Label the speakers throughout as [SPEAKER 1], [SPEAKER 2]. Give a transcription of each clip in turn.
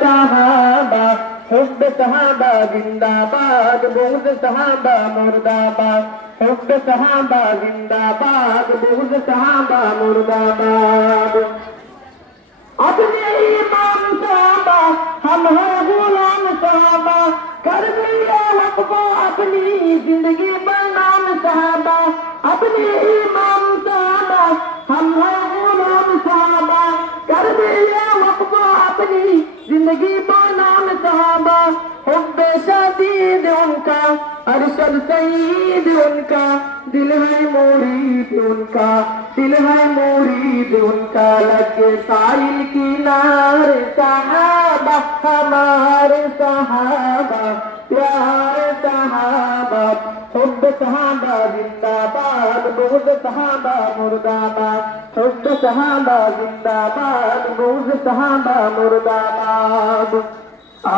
[SPEAKER 1] সাহাবা حب صحابہ زندہ باد بغض صحابہ مرد آباد حب صحابہ زندہ باد بغض صحابہ مرد آباد اپنے امام صحابہ ہم ہیں غلام صحابہ کر دیا حق کو اپنی زندگی پر نام صحابہ اپنے امام صحابہ ہم ہیں ज़िंदगी बनाम सहाबा, हुब्बे शदीद उनका, अरशद सईद उनका, दिल है मुरीद उनका, दिल है मुरीद उनका, लगे साहिल की नार सहाबा, हमारे सहाबा। সভ্য সাহাবা জিন্দাবাদ বহুজ সাহাবা মুর্দাবাদ। সভ্য সাহাবা জিন্দাবাদ বহুজ সাহাবা মুর্দাবাদ।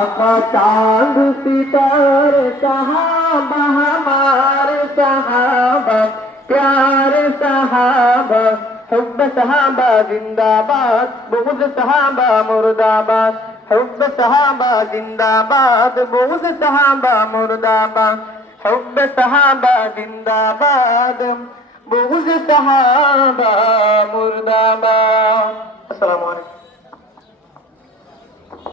[SPEAKER 1] আকা চাঁদ সিতার সাহাবা, আমার সাহাবা प्यार सहाबा हुब सहाबा जिंदाबाद बहुत सहाबा मुर्दाबाद हुब सहाबा जिंदाबाद बहुत सहाबा मुर्दाबाद حب صحابة زنداباد بغض صحابة مرداباد السلام عليكم